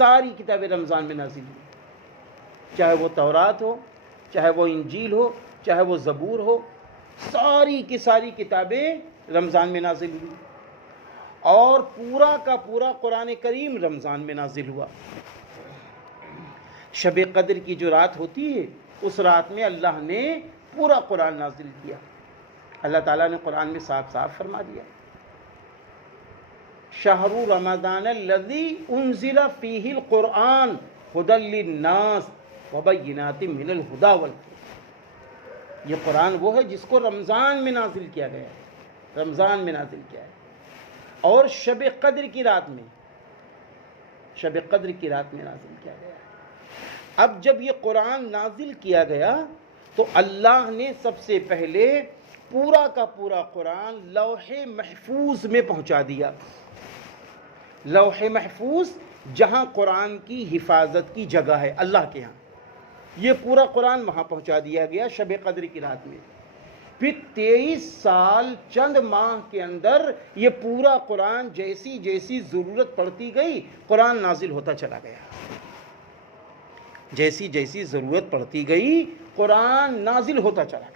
ساری کتابیں رمضان میں نازل ہوئی، چاہے وہ تورات ہو، چاہے وہ انجیل ہو، چاہے وہ زبور ہو، ساری کی ساری کتابیں رمضان میں نازل ہوئی، اور پورا کا پورا قرآن کریم رمضان میں نازل ہوا۔ شب قدر کی جو رات ہوتی ہے، اس رات میں اللہ نے پورا قرآن نازل کیا۔ اللہ تعالیٰ نے قرآن میں صاف صاف فرما دیا، شہر رمضان الذی انزل فیہ القرآن ھدی للناس وبینات من الہدی والفرقان۔ یہ قرآن وہ ہے جس کو رمضان میں نازل کیا گیا ہے، رمضان میں نازل کیا ہے، اور شب قدر کی رات میں، شب قدر کی رات میں نازل کیا گیا ہے۔ اب جب یہ قرآن نازل کیا گیا تو اللہ نے سب سے پہلے پورا کا پورا قرآن لوح محفوظ میں پہنچا دیا۔ لوح محفوظ جہاں قرآن کی حفاظت کی جگہ ہے اللہ کے ہاں، یہ پورا قرآن وہاں پہنچا دیا گیا شب قدر کی رات میں۔ پھر 23 سال چند ماہ کے اندر یہ پورا قرآن جیسی جیسی ضرورت پڑتی گئی قرآن نازل ہوتا چلا گیا، جیسی جیسی ضرورت پڑتی گئی قرآن نازل ہوتا چلا گیا۔